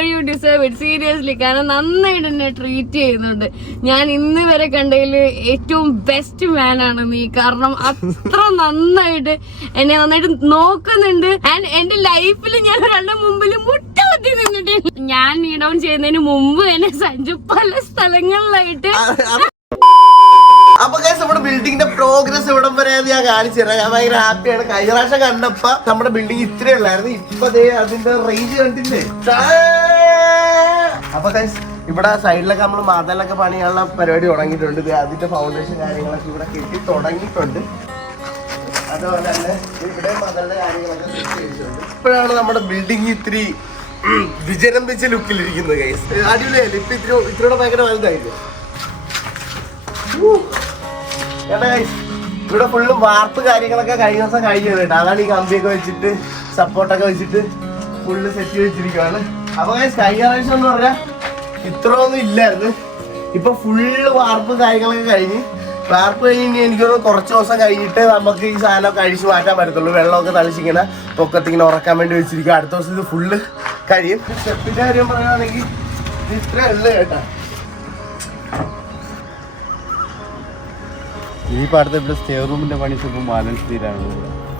But you deserve it seriously. കാരണം നന്നായിട്ട് എന്നെ ട്രീറ്റ് ചെയ്യുന്നുണ്ട്. ഞാൻ ഇന്ന് വരെ കണ്ടതിൽ ഏറ്റവും ബെസ്റ്റ് മാൻ ആണ് നീ. കാരണം അത്ര നന്നായിട്ട് എന്നെ നന്നായിട്ട് നോക്കുന്നുണ്ട്. ആൻഡ് എന്റെ ലൈഫിൽ ഞാൻ ഒരാളുടെ മുമ്പിൽ മുട്ട കുത്തി നിന്നിട്ടുണ്ട്. ഞാൻ നീ ഡൗൺ ചെയ്യുന്നതിന് മുമ്പ് എന്നെ സഞ്ജു പല സ്ഥലങ്ങളിലായിട്ട്. അപ്പൊ നമ്മുടെ ബിൽഡിങ്ങിന്റെ പ്രോഗ്രസ് ഇവിടം വരെ ഞാൻ കാണിച്ചു തരാം. ഞാൻ ഭയങ്കര ഹാപ്പിയാണ്. കഴിഞ്ഞ പ്രാവശ്യം കണ്ടപ്പോ നമ്മുടെ ബിൽഡിംഗ് ഇത്രേ ഉള്ളായിരുന്നു. ഇപ്പൊ അതിന്റെ റേഞ്ച് കണ്ടില്ലേ. അപ്പൊ ഇവിടെ സൈഡിലൊക്കെ നമ്മൾ മതിലൊക്കെ പണിയാനുള്ള പരിപാടി തുടങ്ങിയിട്ടുണ്ട്. അതിന്റെ ഫൗണ്ടേഷൻ കാര്യങ്ങളൊക്കെ ഇവിടെ കെട്ടി തുടങ്ങിയിട്ടുണ്ട്. അതുപോലെ തന്നെ ഇവിടെ മതിലിന്റെ കാര്യങ്ങളൊക്കെ സെറ്റ് ചെയ്തിട്ടുണ്ട്. ഇപ്പോഴാണ് നമ്മുടെ ബിൽഡിംഗ് ഇത്തിരി വിജരംഭിച്ച ലുക്കിലിരിക്കുന്നത് ഗൈസ്. അടിപൊളിയല്ലേ. ഇപ്പൊ ഇത്തിരിയുടെ ഭയങ്കര വലുതായില്ലേ. ഇവിടെ ഫുള്ള് വാർപ്പ് കാര്യങ്ങളൊക്കെ കഴിഞ്ഞ ദിവസം കഴിഞ്ഞു കേട്ടോ. അതാണ് ഈ കമ്പിയൊക്കെ വെച്ചിട്ട് സപ്പോർട്ടൊക്കെ വെച്ചിട്ട് ഫുള്ള് സെറ്റ് വെച്ചിരിക്കുകയാണ്. അപ്പൊ കഴിഞ്ഞ പ്രാവശ്യം എന്ന് പറഞ്ഞാൽ ഇത്രയൊന്നും ഇല്ലായിരുന്നു. ഇപ്പൊ ഫുള്ള് വാർപ്പ് കാര്യങ്ങളൊക്കെ കഴിഞ്ഞ് വാർപ്പ് കഴിഞ്ഞ് എനിക്കൊന്ന് കുറച്ച് ദിവസം കഴിഞ്ഞിട്ട് നമുക്ക് ഈ സാധനമൊക്കെ അഴിച്ചു മാറ്റാൻ പറ്റത്തുള്ളൂ. വെള്ളമൊക്കെ തളിച്ചിങ്ങനെ പൊക്കത്തിങ്ങനെ ഉറക്കാൻ വേണ്ടി വെച്ചിരിക്കും. അടുത്ത ദിവസം ഇത് ഫുള്ള് കഴിയും. സ്റ്റെപ്പിന്റെ കാര്യം പറയുകയാണെങ്കിൽ ഇത്രേ ഉള്ളു കേട്ടാ. ഈ പാടത്ത് ഇവിടെ സ്റ്റെയർ റൂമിന്റെ പണി ഇപ്പം ബാലൻസ് തീരാണ്.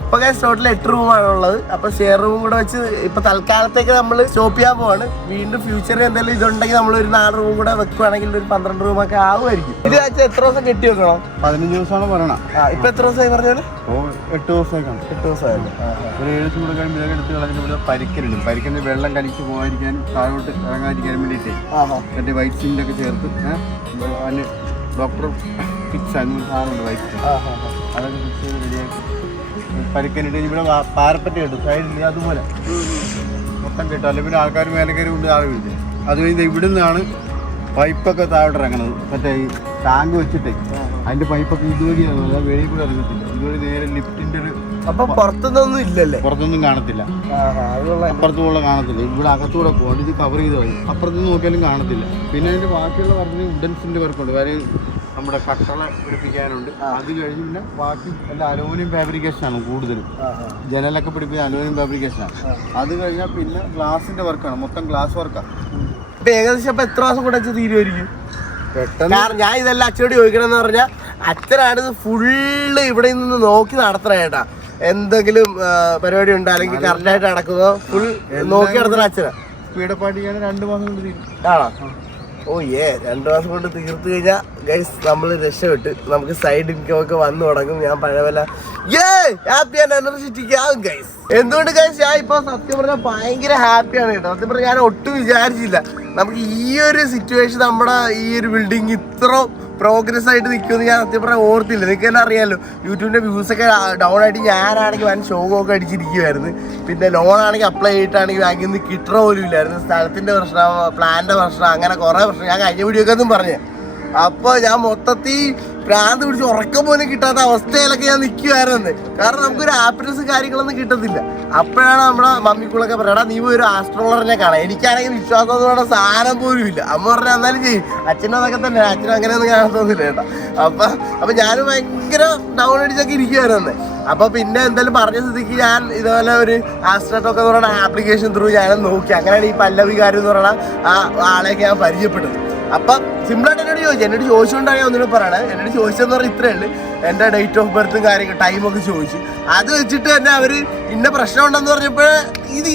ഇപ്പൊ ടോട്ടൽ 8 റൂമാണ് ഉള്ളത്. അപ്പൊ സ്റ്റെയർ റൂം കൂടെ വെച്ച് ഇപ്പൊ തൽക്കാലത്തേക്ക് നമ്മൾ സ്റ്റോപ്പ് ചെയ്യാൻ പോവാണ്. വീണ്ടും ഫ്യൂച്ചറിൽ എന്തെങ്കിലും ഇതുണ്ടെങ്കിൽ നമ്മൾ ഒരു 4 റൂം കൂടെ വെക്കുവാണെങ്കിൽ ഒരു 12 റൂമൊക്കെ ആവുമായിരിക്കും. ഇത് വെച്ചാൽ എത്ര ദിവസം കെട്ടി വെക്കണം? 15 ദിവസമാണ് പറയണം. ഇപ്പൊ എത്ര ദിവസമായി പറഞ്ഞാല്? 8 ദിവസമായിക്കാണ്. 8 ദിവസമായല്ലേ. ഒരു 7 ദിവസം കൂടെ കഴിയുമ്പോൾ എടുത്ത് കളഞ്ഞിട്ട് ഇവിടെ പരിക്കലുണ്ട്. പരിക്കലിന്റെ വെള്ളം കലിച്ച് പോകാതിരിക്കാനും താഴോട്ട് ഇറങ്ങാതിരിക്കാനും വേണ്ടിയിട്ടേ മറ്റേ വൈറ്റ് സിമെന്റ് ഒക്കെ ചേർത്ത് അതിന് ഡോക്ടർ ഫിക്സ് ആയിരുന്നു സാധനമുണ്ട് വൈറ്റ്. അതൊക്കെ ഫിക്സ് ചെയ്ത് റെഡിയാക്കി പരിക്കനിട്ട് ഇവിടെ പാരപ്പറ്റ കിട്ടും സൈഡിൽ അതുപോലെ മൊത്തം കിട്ടും. അല്ലെങ്കിൽ പിന്നെ ആൾക്കാർ മേലെ കയറി കൊണ്ട് ആൾ വിളിച്ചു. അത് കഴിഞ്ഞ് ഇവിടെ നിന്നാണ് പൈപ്പൊക്കെ താഴോട്ട് ഇറങ്ങണത്. മറ്റേ ഈ ടാങ്ക് വെച്ചിട്ടേ അതിന്റെ പൈപ്പൊക്കെ ഇതുവഴിയാണ്. അതായത് വെളിയിൽ കൂടെ ഇറങ്ങത്തില്ല. ഇതുവഴി നേരെ ലിഫ്റ്റിന്റെ ഒരു. അപ്പൊ പുറത്തൊന്നും ഇല്ലല്ലേ? പുറത്തൊന്നും കാണത്തില്ല. അപ്പുറത്തുള്ള കാണത്തില്ല. ഇവിടെ അകത്തൂടെ പോകണം. ഇത് കവർ ചെയ്ത് പോയി അപ്പുറത്തുനിന്ന് നോക്കിയാലും കാണത്തില്ല. പിന്നെ അതിന്റെ ബാക്കിയുള്ള വർക്കിന് വുഡൻസിന്റെ വർക്കുണ്ട്. വരെ നമ്മുടെ കട്ടള പിടിപ്പിക്കാനുണ്ട്. അത് കഴിഞ്ഞ് പിന്നെ ബാക്കി എല്ലാം അലൂമിനിയം ഫാബ്രിക്കേഷനാണ് കൂടുതലും. ജനലൊക്കെ പിടിപ്പിക്കാൻ അലൂമിനിയം ഫാബ്രിക്കേഷനാണ്. അത് കഴിഞ്ഞാൽ പിന്നെ ഗ്ലാസിന്റെ വർക്കാണ്. മൊത്തം ഗ്ലാസ് വർക്കാണ്. ഇപ്പൊ ഏകദേശം ഇപ്പൊ എത്ര മാസം കൂടെ തീരുമായിരിക്കും? കാരണം ഞാൻ ഇതെല്ലാം അച്ഛനോട് ചോദിക്കണമെന്ന് പറഞ്ഞാൽ അച്ഛനാണ് ഇത് ഫുള്ള് ഇവിടെ നിന്ന് നോക്കി നടത്തണ കേട്ടാ. എന്തെങ്കിലും പരിപാടി ഉണ്ടോ അല്ലെങ്കിൽ കറക്റ്റായിട്ട് നടക്കുന്നോ ഫുൾ നോക്കി നടത്തണ അച്ഛനാ. സ്പീഡപ്പ് ആയിട്ട് 2 മാസം കൊണ്ട് തീരും. ആണോ? ഓ 2 മാസം കൊണ്ട് തീർത്ത് കഴിഞ്ഞാൽ ഗൈസ് നമ്മൾ രക്ഷപ്പെട്ട് നമുക്ക് സൈഡ് ഇൻകം ഒക്കെ വന്നു തുടങ്ങും. ഞാൻ പഴയപോലെ ഹാപ്പി ആൻഡ് എനർജറ്റിക് ആകും ഗൈസ്. എന്തുകൊണ്ട് ഗൈസ് ഞാൻ ഇപ്പൊ സത്യം പറഞ്ഞാൽ ഭയങ്കര ഹാപ്പിയാണ് കേട്ടോ. സത്യം പറഞ്ഞാൽ ഞാൻ ഒട്ടും വിചാരിച്ചില്ല നമുക്ക് ഈ ഒരു സിറ്റുവേഷൻ നമ്മുടെ ഈ ഒരു ബിൽഡിങ് ഇത്ര പ്രോഗ്രസ് ആയിട്ട് നിൽക്കുമെന്ന് ഞാൻ സത്യം പറഞ്ഞാൽ ഓർത്തില്ല. നിങ്ങൾക്ക് തന്നെ അറിയാമല്ലോ യൂട്യൂബിൻ്റെ വ്യൂസൊക്കെ ഡൗൺ ആയിട്ട് ഞാനാണെങ്കിൽ വൻ ഷോകൊക്കെ അടിച്ചിരിക്കുമായിരുന്നു. പിന്നെ ലോൺ ആണെങ്കിൽ അപ്ലൈ ചെയ്തിട്ടാണെങ്കിൽ ബാങ്കിൽ നിന്ന് കിട്ടണ പോലും ഇല്ലായിരുന്നു. സ്ഥലത്തിൻ്റെ പ്രശ്നം, പ്ലാൻ്റെ പ്രശ്നം, അങ്ങനെ കുറേ പ്രശ്നം ഞാൻ കഴിഞ്ഞ വീഡിയോക്കെ ഒന്നും പറഞ്ഞു. അപ്പോൾ ഞാൻ മൊത്തത്തിൽ ഭ്രാന്ത് പിടിച്ച് ഉറക്കം പോലും കിട്ടാത്ത അവസ്ഥയിലൊക്കെ ഞാൻ നിൽക്കുമായിരുന്നു. കാരണം നമുക്കൊരു ഹാപ്പിനെസ് കാര്യങ്ങളൊന്നും കിട്ടത്തില്ല. അപ്പോഴാണ് നമ്മുടെ മമ്മിക്കുള്ളൊക്കെ പറയടാ നീ പോയി ഒരു ആസ്ട്രോളറിനെ കാണാം. എനിക്കാണെങ്കിൽ വിശ്വാസം പറഞ്ഞ സാധനം പോലും ഇല്ല. അമ്മ പറഞ്ഞാൽ എന്നാലും ചെയ്യും. അച്ഛനതൊക്കെ തന്നെ. അച്ഛനും അങ്ങനെയൊന്നും കാണാൻ തോന്നില്ല കേട്ടോ. അപ്പം ഞാനും ഭയങ്കര ഡൗൺ അടിച്ചൊക്കെ ഇരിക്കുമായിരുന്നു. അപ്പോൾ പിന്നെ എന്തായാലും പറഞ്ഞ സ്ഥിതിക്ക് ഞാൻ ഇതുപോലെ ഒരു ആസ്ട്രോട്ടൊക്കെ എന്ന് പറയുന്ന ആപ്ലിക്കേഷൻ ത്രൂ ഞാനും നോക്കി. അങ്ങനെയാണ് ഈ പല്ലവികാരം എന്ന് പറയുന്ന ആ ആളെയൊക്കെ ഞാൻ പരിചയപ്പെട്ടത്. അപ്പം സിമ്പിളായിട്ട് എന്നോട് ചോദിച്ചു. എന്നോട് ചോദിച്ചുകൊണ്ടാണ് ഞാൻ ഒന്നിനും പറയണത്. എന്നോട് ചോദിച്ചതെന്ന് പറഞ്ഞാൽ ഇത്രയേ ഉള്ളൂ. എൻ്റെ ഡേറ്റ് ഓഫ് ബർത്തും കാര്യങ്ങൾ ടൈമൊക്കെ ചോദിച്ചു. അത് വെച്ചിട്ട് തന്നെ അവർ ഇന്ന പ്രശ്നം ഉണ്ടെന്ന് പറഞ്ഞപ്പോൾ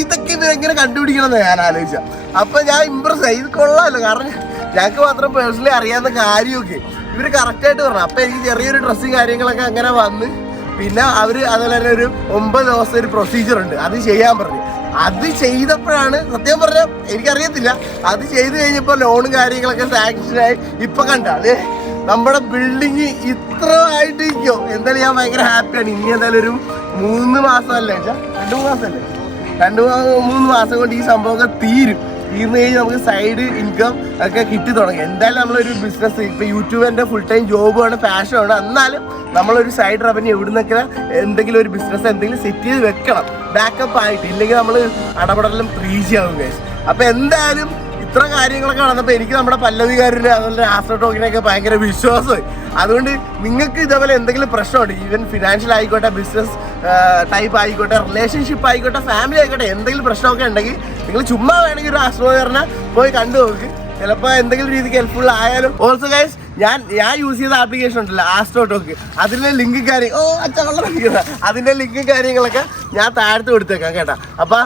ഇതൊക്കെ ഇവരെങ്ങനെ കണ്ടുപിടിക്കണമെന്ന് ഞാൻ ആലോചിച്ച. അപ്പം ഞാൻ ഇമ്പ്രസ് ആയി. ഇത് കൊള്ളാമല്ലോ. കാരണം ഞങ്ങൾക്ക് മാത്രം പേഴ്സണലി അറിയാവുന്ന കാര്യമൊക്കെ ഇവർ കറക്റ്റായിട്ട് പറഞ്ഞു. അപ്പം എനിക്ക് ചെറിയൊരു ഡ്രസ്സും കാര്യങ്ങളൊക്കെ അങ്ങനെ വന്ന് പിന്നെ അവർ അതുപോലെ തന്നെ ഒരു 9 ദിവസം ഒരു പ്രൊസീജിയർ ഉണ്ട്. അത് ചെയ്യാൻ പറഞ്ഞു. അത് ചെയ്തപ്പോഴാണ് സത്യം പറഞ്ഞാൽ എനിക്കറിയത്തില്ല. അത് ചെയ്ത് കഴിഞ്ഞപ്പോൾ ലോണും കാര്യങ്ങളൊക്കെ സാങ്ഷനായി. ഇപ്പൊ കണ്ട അതെ നമ്മുടെ ബിൽഡിങ് ഇത്ര ആയിട്ടിരിക്കോ. എന്തായാലും ഞാൻ ഭയങ്കര ഹാപ്പിയാണ്. ഇനി എന്തായാലും ഒരു 3 മാസമല്ലേ 2 മാസമല്ലേ 2-3 മാസം കൊണ്ട് ഈ സംഭവമൊക്കെ തീർന്നു കഴിഞ്ഞാൽ നമുക്ക് സൈഡ് ഇൻകം ഒക്കെ കിട്ടി തുടങ്ങി. എന്തായാലും നമ്മളൊരു ബിസിനസ് ഇപ്പം യൂട്യൂബിൻ്റെ ഫുൾ ടൈം ജോബാണ്, പാഷനാണ്. എന്നാലും നമ്മളൊരു സൈഡ് റവന്യൂ എവിടുന്നൊക്കെ എന്തെങ്കിലും ഒരു ബിസിനസ് എന്തെങ്കിലും സെറ്റ് ചെയ്ത് വെക്കണം ബാക്കപ്പ് ആയിട്ട്. ഇല്ലെങ്കിൽ നമ്മൾ അടപടലും പ്രീജിയാവും ഗൈസ്. അപ്പം എന്തായാലും ഇത്ര കാര്യങ്ങളൊക്കെ നടന്നപ്പോൾ എനിക്ക് നമ്മുടെ പല്ലവികാരന് അതുപോലെ ആസ്ട്രോ ടോക്കിനൊക്കെ ഭയങ്കര വിശ്വാസമായി. അതുകൊണ്ട് നിങ്ങൾക്ക് ഇതേപോലെ എന്തെങ്കിലും പ്രശ്നമുണ്ട്, ഈവൻ ഫിനാൻഷ്യൽ ആയിക്കോട്ടെ, ബിസിനസ് ടൈപ്പ് ആയിക്കോട്ടെ, റിലേഷൻഷിപ്പ് ആയിക്കോട്ടെ, ഫാമിലി ആയിക്കോട്ടെ, എന്തെങ്കിലും പ്രശ്നമൊക്കെ ഉണ്ടെങ്കിൽ നിങ്ങൾ ചുമ്മാ വേണമെങ്കിൽ ഒരു ആസ്ട്രോകാരനെ പോയി കണ്ടു നോക്ക്. ചിലപ്പോൾ എന്തെങ്കിലും രീതിക്ക് ഹെൽപ്ഫുൾ ആയാലും. ഓൾസോ ഗൈസ് ഞാൻ യൂസ് ചെയ്ത ആപ്ലിക്കേഷൻ ഉണ്ടല്ലോ ആസ്ട്രോ ടോക്ക്, അതിൻ്റെ ലിങ്ക് അതിൻ്റെ ലിങ്കും കാര്യങ്ങളൊക്കെ ഞാൻ താഴത്ത് കൊടുത്തേക്കാം കേട്ടോ. അപ്പോൾ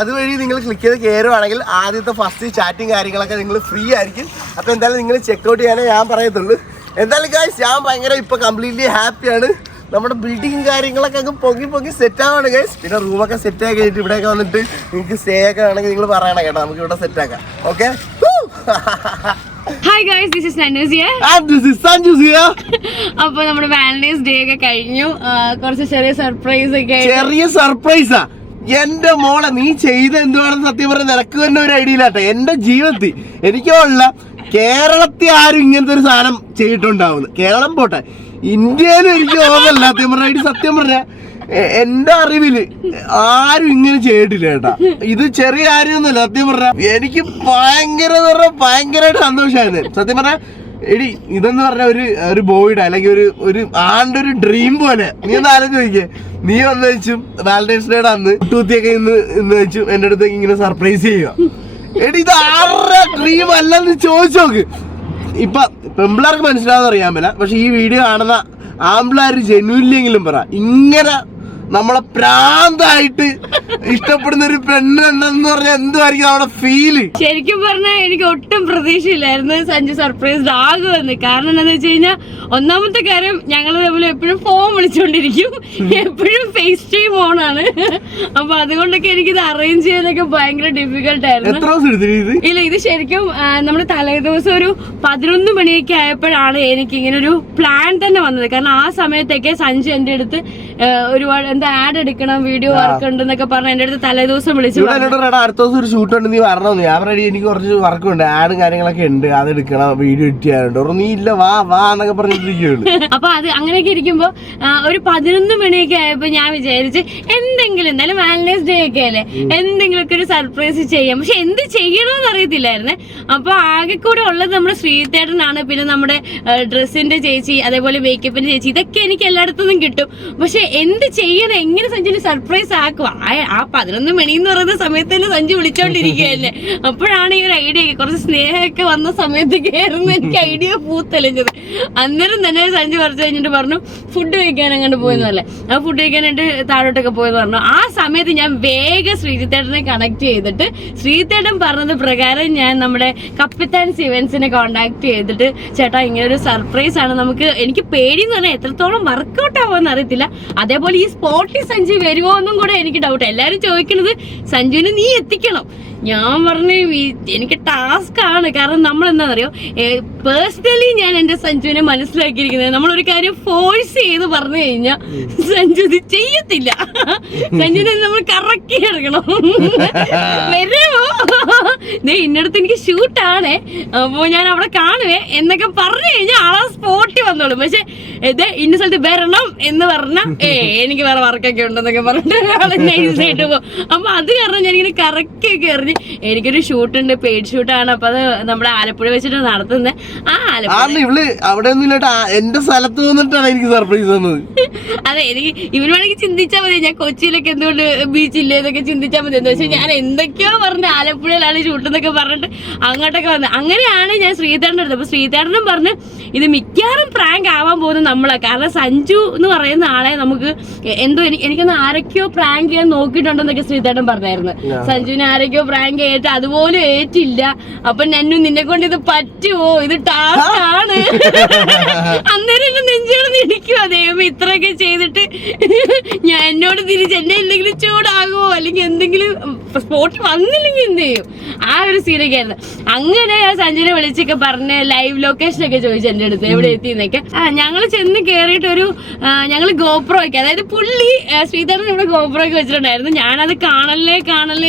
അതുവഴി നിങ്ങൾ ക്ലിക്ക് ചെയ്ത് കയറുവാണെങ്കിൽ ആദ്യത്തെ ഫസ്റ്റ് ചാറ്റിങ് കാര്യങ്ങളൊക്കെ നിങ്ങൾ ഫ്രീ ആയിരിക്കും. അപ്പോൾ എന്തായാലും നിങ്ങൾ ചെക്കൗട്ട് ചെയ്യാനേ ഞാൻ പറയത്തുള്ളൂ. എന്തായാലും ഗൈസ് ഞാൻ ഭയങ്കര ഇപ്പോൾ കംപ്ലീറ്റ്ലി ഹാപ്പിയാണ്. നമ്മുടെ ബിൽഡിങ് കാര്യങ്ങളൊക്കെ അങ്ങ് പൊങ്ങി സെറ്റ് ആവാണ് ഗൈസ്. പിന്നെ റൂമൊക്കെ സെറ്റ് ആക്കി കഴിഞ്ഞിട്ട് ഇവിടെയൊക്കെ വന്നിട്ട് നിങ്ങൾക്ക് സ്റ്റേ ഒക്കെ ആണെങ്കിൽ നിങ്ങൾ പറയണം കേട്ടോ, നമുക്ക് ഇവിടെ സെറ്റ് ആക്കാം. Okay. Hi guys, this is നനൂസിയ. അപ്പൊ നമ്മുടെ വാലന്റൈൻസ് ഡേ ഒക്കെ കഴിഞ്ഞു. കുറച്ച് ചെറിയ സർപ്രൈസ് ഒക്കെ. ചെറിയ സർപ്രൈസാ എന്റെ മോളെ, നീ ചെയ്ത എന്തുവാണെന്ന് സത്യം പറഞ്ഞ നിനക്ക് തന്നെ ഒരു ഐഡിയ ഇല്ലാട്ടെ. എന്റെ ജീവിതത്തിൽ എനിക്കുള്ള കേരളത്തിൽ ആരും ഇങ്ങനത്തെ ഒരു സാധനം ചെയ്തിട്ടുണ്ടാവുന്നു. കേരളം പോട്ടെ, ഇന്ത്യയിലും എനിക്ക് ഓർമ്മല്ല സത്യം പറഞ്ഞ എന്റെ അറിവില് ആരും ഇങ്ങനെ ചെയ്തിട്ടില്ല കേട്ടാ. ഇത് ചെറിയ കാര്യമൊന്നുമല്ല സത്യം പറഞ്ഞ. എനിക്ക് ഭയങ്കരമായിട്ട് സന്തോഷമായിരുന്നു സത്യം പറഞ്ഞ. എടി ഇതെന്ന് പറഞ്ഞ ഒരു ബോയുടെ അല്ലെങ്കിൽ ഒരു ആണ്ട് ഒരു ഡ്രീം പോലെ. നീ ഒന്ന് ആലോചിച്ച് നോക്കിയേ, നീ വന്ന് വെച്ചും വാലന്റൈൻസ് ഡേയുടെ അന്ന് ടൂത്തിയൊക്കെ ഇന്ന് വെച്ചും എന്റെ അടുത്തേക്ക് ഇങ്ങനെ സർപ്രൈസ് ചെയ്യുക. എടി ഇത് ആരുടെ ഡ്രീം അല്ലെന്ന് ചോദിച്ചു നോക്ക്. ഇപ്പൊ പെമ്പിള്ളേർക്ക് മനസ്സിലാവുന്ന അറിയാൻ പറ്റില്ല, പക്ഷെ ഈ വീഡിയോ കാണുന്ന ആമ്പിള്ളേർ ജെന്യൂനിലെങ്കിലും പറ, ഇങ്ങനെ നമ്മളെ പ്രാന്തായിട്ട് ഇഷ്ടപ്പെടുന്ന ഒരു പെണ്ണുണ്ടെന്ന് പറഞ്ഞാൽ എന്തുമായിരിക്കും അവിടെ ഫീല്. ശരിക്കും പറഞ്ഞാൽ എനിക്ക് ഒട്ടും പ്രതീക്ഷയില്ലായിരുന്നു സഞ്ജു സർപ്രൈസ്ഡ് ആകുമെന്ന്. കാരണം എന്താണെന്ന് വെച്ച് കഴിഞ്ഞാൽ ഒന്നാമത്തെ കാര്യം ഞങ്ങൾ തമ്മിൽ എപ്പോഴും ഫോൺ വിളിച്ചോണ്ടിരിക്കും, എപ്പോഴും ഫേസ് ടൈം ഓണാണ്. അപ്പൊ അതുകൊണ്ടൊക്കെ എനിക്കിത് അറേഞ്ച് ചെയ്യാനൊക്കെ ഭയങ്കര ഡിഫിക്കൽട്ട് ആയിരുന്നു. ഇല്ല, ഇത് ശരിക്കും നമ്മുടെ തലേ ദിവസം ഒരു 11 മണിയൊക്കെ ആയപ്പോഴാണ് എനിക്ക് ഇങ്ങനെ ഒരു പ്ലാൻ തന്നെ വന്നത്. കാരണം ആ സമയത്തൊക്കെ സഞ്ജു എന്റെ അടുത്ത് ഒരുപാട് ആഡ് എടുക്കണം, വീഡിയോ വർക്ക് ഉണ്ട് എന്നൊക്കെ പറഞ്ഞ എന്റെ അടുത്ത് തലേ ദിവസം വിളിച്ചു. അടുത്ത ദിവസം ഒരു ഷൂട്ട് ഉണ്ട്, നീ വരണോ? ഞാൻ റെഡി, എനിക്ക് കുറച്ച് വർക്ക് ഉണ്ട്, ആഡും കാര്യങ്ങളൊക്കെ ഉണ്ട്, അത് എടുക്കണം, വീഡിയോ എഡിറ്റ് ചെയ്യാനുണ്ട്. നീ ഇല്ല വാ എന്നൊക്കെ പറഞ്ഞിട്ടിരിക്കുകയുള്ളൂ. അപ്പൊ അത് അങ്ങനെയൊക്കെ ഇരിക്കുമ്പോ ഒരു 11 മണിയൊക്കെ ആയപ്പോ ഞാൻ വിചാരിച്ച് എന്തെങ്കിലും, എന്തായാലും വാലന്റൈൻസ് ഡേ ഒക്കെ അല്ലേ, എന്തെങ്കിലുമൊക്കെ ഒരു സർപ്രൈസ് ചെയ്യാം. പക്ഷെ എന്ത് ചെയ്യണമെന്ന് അറിയത്തില്ലായിരുന്നേ. അപ്പൊ ആകെ കൂടെ ഉള്ളത് നമ്മുടെ ശ്രീതേട്ടനാണ്, പിന്നെ നമ്മുടെ ഡ്രസ്സിന്റെ ചേച്ചി, അതേപോലെ മേക്കപ്പിന്റെ ചേച്ചി, ഇതൊക്കെ എനിക്ക് എല്ലായിടത്തുനിന്നും കിട്ടും. പക്ഷെ എന്ത് ചെയ്യണം, എങ്ങനെ സഞ്ജുവിന് സർപ്രൈസ് ആക്കുക? ആ 11 മണി എന്ന് പറയുന്ന സമയത്ത് തന്നെ സഞ്ജു വിളിച്ചോണ്ടിരിക്കുകയല്ലേ. അപ്പോഴാണ് ഈ ഒരു ഐഡിയ, കുറച്ച് സ്നേഹമൊക്കെ വന്ന സമയത്തൊക്കെയായിരുന്നു എനിക്ക് ഐഡിയ പൂത്തെളിഞ്ഞത്. അന്നേരം തന്നെ സഞ്ജു കുറച്ച് കഴിഞ്ഞിട്ട് പറഞ്ഞു ഫുഡ് കഴിക്കാൻ അങ്ങോട്ട് പോയെന്നല്ലേ, ആ ഫുഡ് കഴിക്കാനായിട്ട് താഴോട്ടൊക്കെ പോയെന്ന് പറഞ്ഞു. ആ സമയത്ത് ഞാൻ വേഗം ശ്രീതേട്ടനെ കണക്ട് ചെയ്തിട്ട് ശ്രീതേട്ടൻ പറഞ്ഞത് പ്രകാരം ഞാൻ നമ്മുടെ കപ്പിത്താൻസ് ഇവന്റ്സിനെ കോണ്ടാക്ട് ചെയ്തിട്ട്, ചേട്ടാ ഇങ്ങനെ ഒരു സർപ്രൈസ് ആണ്, നമുക്ക് എനിക്ക് പേടിയെന്ന് പറഞ്ഞാൽ എത്രത്തോളം വർക്ക്ഔട്ട് ആവുമെന്ന് അറിയത്തില്ല, അതേപോലെ ഈ സ്പോട്ടിൽ സഞ്ജു വരുമോ എന്നും കൂടെ എനിക്ക് ഡൗട്ട്. എല്ലാരും ചോദിക്കുന്നത് സഞ്ജുവിനെ നീ എത്തിക്കണം. ഞാൻ പറഞ്ഞു എനിക്ക് ടാസ്ക് ആണ്. കാരണം നമ്മൾ എന്താണെന്നറിയോ, പേഴ്സണലി ഞാൻ എന്റെ സഞ്ജുവിനെ മനസ്സിലാക്കിയിരിക്കുന്നത്, നമ്മളൊരു കാര്യം ഫോഴ്സ് ചെയ്ത് പറഞ്ഞു കഴിഞ്ഞാൽ സഞ്ജു ഇത് ചെയ്യത്തില്ല. സഞ്ജുവിനെ നമ്മൾ കറക്കി എടുക്കണം. വരുമോ ഇന്നടത്ത് എനിക്ക് ഷൂട്ടാണേ, അപ്പൊ ഞാൻ അവിടെ കാണുവേ എന്നൊക്കെ പറഞ്ഞു കഴിഞ്ഞാൽ ആളെ സ്പോട്ടിൽ വന്നോളൂ. പക്ഷെ ഇത് ഇന്ന സ്ഥലത്ത് വരണം എന്ന് പറഞ്ഞാൽ എനിക്ക് വേറെ വർക്കൊക്കെ ഉണ്ടെന്നൊക്കെ പറഞ്ഞിട്ട് ആളെ നൈസായിട്ട് പോകും. അപ്പൊ അത് കാരണം ഞാനിങ്ങനെ കറക്കിയൊക്കെ എറിഞ്ഞ്, എനിക്കൊരു ഷൂട്ട് ഉണ്ട്, പെയ്ഡ് ഷൂട്ടാണ്. അപ്പൊ അത് നമ്മുടെ ആലപ്പുഴ വെച്ചിട്ട് നടത്തുന്നത്. ആ എന്റെ സ്ഥലത്ത് വന്നിട്ടാണ് എനിക്ക് സർപ്രൈസ് തന്നത്. അതെ, എനിക്ക് ഇവന് വേണമെങ്കിൽ ചിന്തിച്ചാൽ മതി, ഞാൻ കൊച്ചിയിലൊക്കെ എന്തുകൊണ്ട് ബീച്ചില്ലേ എന്നൊക്കെ ചിന്തിച്ചാൽ മതി. എന്താ വെച്ചാൽ ഞാൻ എന്തൊക്കെയോ പറഞ്ഞ് ആലപ്പുഴയിലാണ് ഷൂട്ട് എന്നൊക്കെ പറഞ്ഞിട്ട് അങ്ങോട്ടൊക്കെ വന്നത്. അങ്ങനെയാണ് ഞാൻ ശ്രീതേട്ടൻ്റെ അടുത്ത്. അപ്പൊ ശ്രീതേട്ടനും പറഞ്ഞ് ഇത് മിക്കവാറും പ്രാങ്ക് ആവാൻ പോകുന്നത് നമ്മളാ. കാരണം സഞ്ജു എന്ന് പറയുന്ന ആളെ നമുക്ക് എന്തോ എനിക്കൊന്ന് ആരൊക്കെയോ പ്രാങ്ക് ചെയ്യാൻ നോക്കിയിട്ടുണ്ടെന്നൊക്കെ ശ്രീതേട്ടൻ പറഞ്ഞായിരുന്നു. സഞ്ജുവിനെ ആരൊക്കെയോ പ്രാങ്ക് ഏറ്റ് അതുപോലും ഏറ്റില്ല. അപ്പൊ നന്നു നിന്നെ കൊണ്ട് ഇത് പറ്റുമോ, ഇത് ടാസ്ക് ആണ്. അന്നേരം എന്നെ നെഞ്ചോട് ഇടിക്കുവോ, ദൈവം ഇത്രയൊക്കെ ചെയ്തിട്ട് ഞാൻ എന്നോട് തിരിച്ച് എന്നെ എന്തെങ്കിലും ചൂടാകുമോ, അല്ലെങ്കിൽ എന്തെങ്കിലും സ്പോട്ട് വന്നില്ലെങ്കിൽ എന്ത് ചെയ്യും, ആ ഒരു സീനൊക്കെ ആയിരുന്നു. അങ്ങനെ ഞാൻ സഞ്ജുവിനെ വിളിച്ചൊക്കെ പറഞ്ഞ് ലൈവ് ലൊക്കേഷൻ ഒക്കെ ചോദിച്ചു എന്റെ അടുത്ത് എവിടെ എത്തിയെന്നൊക്കെ. ഞങ്ങൾ ചെന്ന് കയറിയിട്ട് ഞങ്ങൾ ഗോപ്രോ ഒക്കെ, അതായത് പുള്ളി ശ്രീധരൻ ഇവിടെ ഗോപ്രോ ഒക്കെ വെച്ചിട്ടുണ്ടായിരുന്നു. ഞാനത് കാണല്ലേ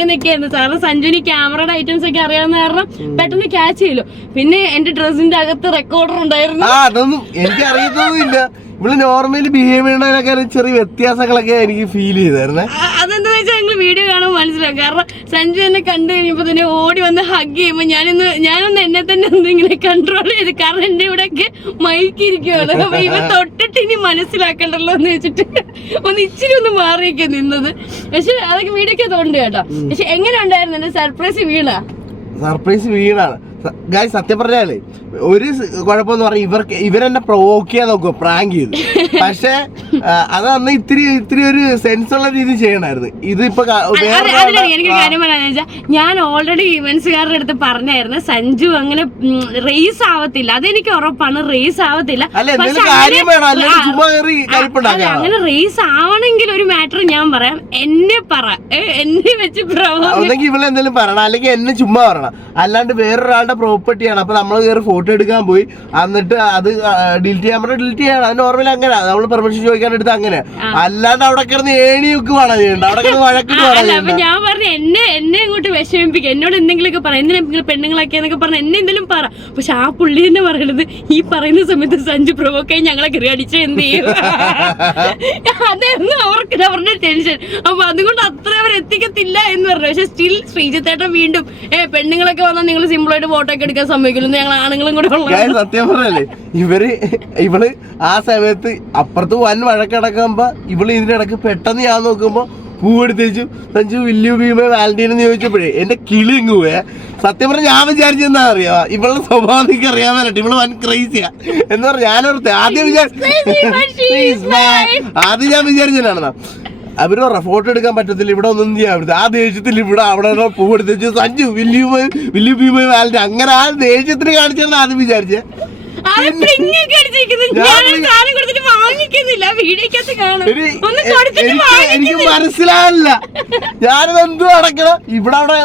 എന്നൊക്കെ ആയിരുന്നു. കാരണം സഞ്ജുവിന് ക്യാമറയുടെ ഐറ്റംസ് ഒക്കെ അറിയാവുന്ന കാരണം പെട്ടെന്ന് ക്യാച്ച് ചെയ്യല്ലോ. പിന്നെ എന്റെ ഡ്രസ്സിന്റെ അകത്ത് റെക്കോർഡർ ഉണ്ടായിരുന്നു. അതൊന്നും എനിക്ക് അറിയത്തൊന്നുമില്ല. ഇവിടെ നോർമലി ബിഹേവ് ചെയ്യുന്നതിനൊക്കെ ചെറിയ വ്യത്യാസങ്ങളൊക്കെ എനിക്ക് ഫീൽ ചെയ്തായിരുന്നേ. അതെന്താ വെച്ചാൽ ഞങ്ങൾ വീഡിയോ കാണുമ്പോൾ മനസ്സിലാവും. കാരണം സഞ്ജു എന്നെ കണ്ടു കഴിഞ്ഞപ്പോ തന്നെ ഓടി വന്ന് ഹഗ് ചെയ്യുമ്പോ ഞാനൊന്ന് എന്നെ തന്നെ ഒന്ന് ഇങ്ങനെ കൺട്രോൾ ചെയ്ത്, കാരണം എന്റെ ഇവിടെയൊക്കെ മൈക്ക് ഇരിക്കുവാണ്. അപ്പൊ ഇവ തൊട്ടിട്ട് ഇനി മനസ്സിലാക്കണ്ടല്ലോ എന്ന് വെച്ചിട്ട് ഒന്ന് ഇച്ചിരി ഒന്ന് മാറിയൊക്കെ നിന്നത്. പക്ഷെ അതൊക്കെ വീഡിയോക്ക് തോന്നുന്നു കേട്ടോ. പക്ഷെ എങ്ങനെ ഉണ്ടായിരുന്നു എന്റെ സർപ്രൈസ് വീണാണ് ഗായ്. സത്യം പറഞ്ഞാലേ ഒരു കുഴപ്പമെന്ന് പറഞ്ഞാൽ ഇവരെന്നെ പ്രൊവോക്ക് ചെയ്യാൻ നോക്കുക, പ്രാങ്ക് ചെയ്ത്. പക്ഷെ അത് അന്ന് ഇത്തിരി ഒരു സെൻസ് ഉള്ള രീതി ചെയ്യണമായിരുന്നു. ഇതിപ്പോ എനിക്കൊരു കാര്യം പറയാന്ന് വെച്ചാൽ, ഞാൻ ഓൾറെഡി ഇവന്റ്സുകാരുടെ അടുത്ത് പറഞ്ഞായിരുന്നു സഞ്ജു അങ്ങനെ റേസ് ആവത്തില്ല, അതെനിക്ക് ഉറപ്പാണ്, റേസ് ആവത്തില്ല. അങ്ങനെ റേസ് ആവണമെങ്കിൽ ഒരു മാറ്റർ ഞാൻ പറയാം, എന്നെ വെച്ച് ഇവിടെ എന്തെങ്കിലും പറയണം, അല്ലെങ്കിൽ എന്നെ ചുമ്മാ പറയണം. അല്ലാണ്ട് വേറൊരാളുടെ പ്രോപ്പർട്ടിയാണ്. അപ്പൊ നമ്മൾ കയറി ഫോട്ടോ എടുക്കാൻ പോയി, എന്നിട്ട് അത് ഡിലീറ്റ് ചെയ്യണം. അത് നോർമലി അങ്ങനെ നമ്മൾ പെർമിഷൻ ചോദിക്കാൻ എടുത്ത് അങ്ങനെ. അല്ലാണ്ട് അവിടെ കിടന്ന് ഏണിയൊക്കെയാണ് ചെയ്യണ്ട, അവിടെ കിടന്ന് വഴക്കിട്ട്. അപ്പൊ ഞാൻ പറഞ്ഞു എന്നെ അങ്ങോട്ട് വിഷമിപ്പിക്കുക, എന്നോട് എന്തെങ്കിലുമൊക്കെ പറ, എന്തിനാ പെണ്ണുങ്ങളൊക്കെയെന്നൊക്കെ പറഞ്ഞ എന്നെ എന്തെങ്കിലും പറ. പക്ഷെ ആ പുള്ളി തന്നെ പറയണത്, ഈ പറയുന്ന സമയത്ത് സഞ്ജു പ്രൊവോക്കായി ഞങ്ങളെ കയറി അടിച്ച എന്ത് ചെയ്യും, അതായിരുന്നു അവരുടെ ടെൻഷൻ. അപ്പൊ അതുകൊണ്ട് അത്ര അവർ എത്തിക്കത്തില്ല എന്ന് പറഞ്ഞു. പക്ഷെ സ്റ്റിൽ ശ്രീജിത്തേട്ടൻ വീണ്ടും പെണ്ണുങ്ങളൊക്കെ വന്നാൽ നിങ്ങൾ സിമ്പിൾ ആയിട്ട് ഫോട്ടോ ഒക്കെ എടുക്കാൻ സമ്മതിക്കില്ല, ഞങ്ങൾ ആണുങ്ങളും കൂടെ ഉള്ള. സത്യം പറഞ്ഞല്ലേ, ഇവള് ആ സമയത്ത് അപ്പുറത്ത് വൻ വഴക്കടക്കുമ്പോ ഇവള് ഇതിന്റെ ഇടക്ക് പെട്ടെന്ന് ഞാൻ നോക്കുമ്പോ പൂവെടുത്തേച്ചു സഞ്ജു വില്യു ഭീമ വാലന്റീൻ എന്ന് ചോദിച്ചപ്പോഴേ എന്റെ കിളി ഇങ്ങ് പോയേ. സത്യം പറഞ്ഞ ഞാൻ വിചാരിച്ചെന്താ അറിയാ, ഇവളുടെ സ്വഭാവം എനിക്ക് അറിയാൻ പറ്റട്ടെ, ഇവള് വൻ ക്രൈസിയാ എന്ന് പറഞ്ഞ ഞാനോർത്തെ ആദ്യം ഞാൻ വിചാരിച്ചാണെന്നാ. അവര് പറഞ്ഞ ഫോട്ടോ എടുക്കാൻ പറ്റത്തില്ല, ഇവിടെ ഒന്നും ചെയ്യാൻ പറ്റില്ല. ആ ദേഷ്യത്തിൽ ഇവിടെ അവിടെ പൂവെടുത്ത് സഞ്ജു വില്യു ഭീമ വാലന്റീൻ, അങ്ങനെ ആ ദേഷ്യത്തിന് കാണിച്ചാണ് ആദ്യം വിചാരിച്ചേ. എനിക്ക് മനസ്സിലാവില്ല ഞാനിത് എന്തു നടക്കണം ഇവിടെ അവിടെ.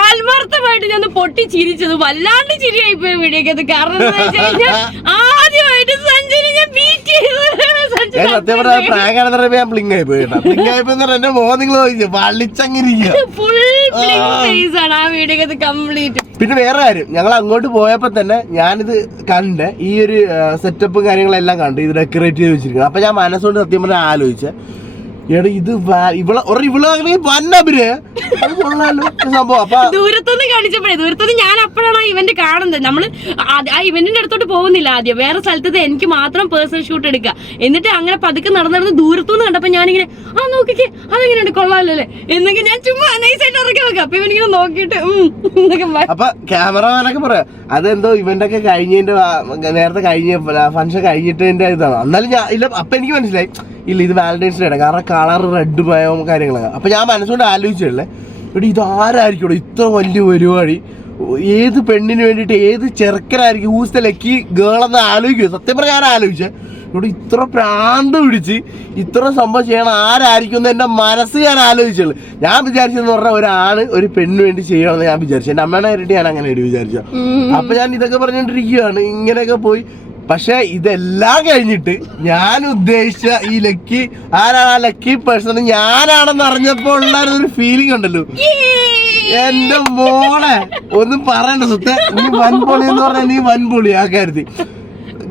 ആത്മാർത്ഥമായിട്ട് ഞാൻ പൊട്ടി ചിരിച്ചത്, വല്ലാണ്ട് ചിരിയായി പോയി വീഡിയോക്കകത്ത്. കാരണം ആദ്യമായിട്ട് സഞ്ജുവിനെ ഞാൻ ബീറ്റ് ചെയ്തു. സത്യം പറഞ്ഞാൽ പ്രാങ്കാണെന്ന് പറയുമ്പോ ഞാൻ ബ്ലിങ് ആയി പോയി. ബ്ലിങ് ആയപ്പോ എന്റെ മോൻ നിങ്ങൾ വള്ളിച്ചങ്ങനെ ഫുൾ ഫേസ് ആണ് ആ വീഡിയോക്കകത്ത് കംപ്ലീറ്റ്. പിന്നെ വേറെ കാര്യം, ഞങ്ങൾ അങ്ങോട്ട് പോയപ്പോ തന്നെ ഞാനിത് കണ്ട്, ഈ ഒരു സെറ്റപ്പും കാര്യങ്ങളെല്ലാം കണ്ട് ഇത് ഡെക്കറേറ്റ് ചെയ്ത് വെച്ചിരിക്കണം. അപ്പൊ ഞാൻ മനസ്സുകൊണ്ട് സത്യം പറഞ്ഞാൽ ആലോചിച്ച, എടാ ഇത് ഇവള് വന്നവര് സംഭവം. അപ്പൊ ദൂരത്തുനിന്ന് കാണിച്ചപ്പോഴേ, ദൂരത്തുനിന്ന് ഞാൻ അപ്പോഴാണ് ഇവന്റ് കാണുന്നത്. നമ്മള് ആ ഇവന്റിന്റെ അടുത്തോട്ട് പോകുന്നില്ല, ആദ്യം വേറെ സ്ഥലത്ത് എനിക്ക് മാത്രം പേഴ്സണൽ ഷൂട്ട് എടുക്കുക. എന്നിട്ട് അങ്ങനെ പതുക്കെ നടന്ന് ദൂരത്തുനിന്ന് കണ്ടപ്പോ ഞാനിങ്ങനെ നോക്കിക്കേ അതെങ്ങനെയുണ്ട് കൊള്ളാമല്ലേ എന്നൊക്കെ ഞാൻ ചുമ്മാ നൈസായിട്ട് ഇറക്കി വെക്കാം. അപ്പൊ ഇവനിങ്ങനെ നോക്കിയിട്ട് അപ്പൊ ക്യാമറമാനൊക്കെ പറയാം അതെന്തോ ഇവന്റ് ഒക്കെ കഴിഞ്ഞതിന്റെ നേരത്തെ കഴിഞ്ഞ ഫംഗ്ഷൻ കഴിഞ്ഞിട്ടതിന്റെ ഇതാണ്. എന്നാലും ഞാൻ ഇല്ല, അപ്പൊ എനിക്ക് മനസ്സിലായി ഇല്ല ഇത് വാലന്റൈൻസ് ഡേ ആണ്, കാരണം കളർ റെഡ് മയോ കാര്യങ്ങളൊക്കെ. അപ്പൊ ഞാൻ മനസ്സുകൊണ്ട് ആലോചിച്ചല്ലേ, ഇവിടെ ഇതാരായിരിക്കും ഇത്ര വലിയ പരിപാടി, ഏത് പെണ്ണിന് വേണ്ടിയിട്ട് ഏത് ചെറുക്കനായിരിക്കും, ഊസ് ദ ലക്കി ഗേൾ എന്ന് ആലോചിക്കുക. സത്യം പറഞ്ഞാൽ ഞാൻ ആലോചിച്ചേ, ഇവിടെ ഇത്ര പ്രാന്ത് പിടിച്ച് ഇത്ര സംഭവം ചെയ്യണം ആരായിരിക്കും എന്ന് എൻ്റെ മനസ്സ് ഞാൻ ആലോചിച്ചുള്ളൂ. ഞാൻ വിചാരിച്ചെന്ന് പറഞ്ഞാൽ ഒരാണ് ഒരു പെണ്ണിന് വേണ്ടി ചെയ്യണമെന്ന് ഞാൻ വിചാരിച്ചു. എൻ്റെ അമ്മേനെ ആയിട്ട് ഞാൻ അങ്ങനെ വിചാരിച്ചു. അപ്പൊ ഞാൻ ഇതൊക്കെ പറഞ്ഞോണ്ടിരിക്കുകയാണ്, ഇങ്ങനെയൊക്കെ പോയി. പക്ഷെ ഇതെല്ലാം കഴിഞ്ഞിട്ട് ഞാൻ ഉദ്ദേശിച്ച ഈ ലക്കി ആരാണ്, ആ ലക്കി പേഴ്സൺ ഞാനാണെന്ന് അറിഞ്ഞപ്പോൾ ഉള്ളൊരു ഫീലിംഗ് ഉണ്ടല്ലോ, എന്റെ മോളെ ഒന്നും പറയണ്ട സുത്തെ, നീ വൻപൊളി എന്ന് പറഞ്ഞാൽ നീ വൻപൊളി ആ കാര്യത്തിൽ.